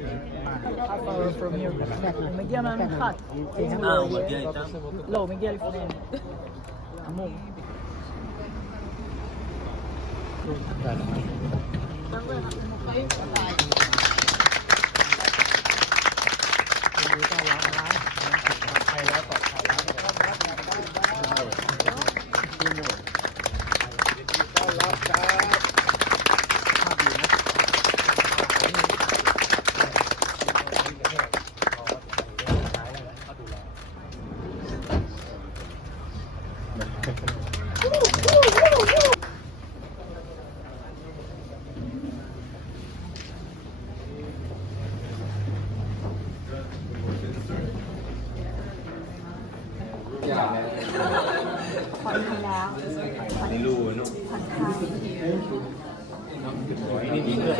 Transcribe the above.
Power from here. Umagyan ito. Low, Miguel Fren. Amo. ผ่อนไปแล้วผ่อน ไม่รู้เนาะ ผ่อนคลาย นี่ดีเกิน